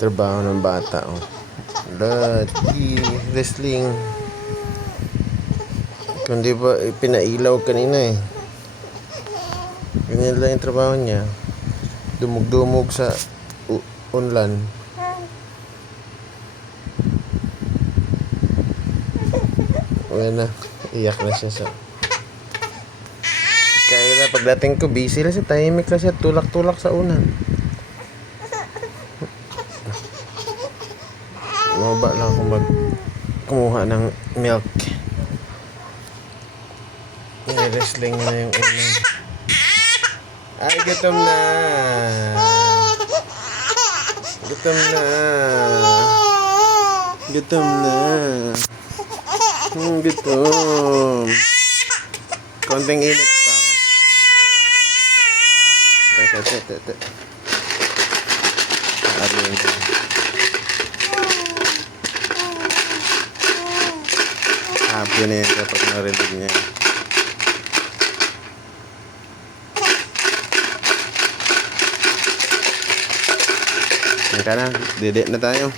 Trabaho ng bata, oh. Dati, wrestling. Kundi ba, pinailaw kanina eh. Ganyan lang yung trabaho niya. Dumug-dumug sa unlan. Wala na. Iyak na siya sa... Kaya na pagdating ko, busy lang siya. Tahimik lang siya. Tulak-tulak sa unan. Mababa lang ako kumuha ng milk. Wrestling na yung unan. Ay, gutom na. Gutom na. Gutom na. Gutom. Konting init pa ako. Te. Ayun. Happy na yun kapag narinig niya. Teka na, dede na tayo.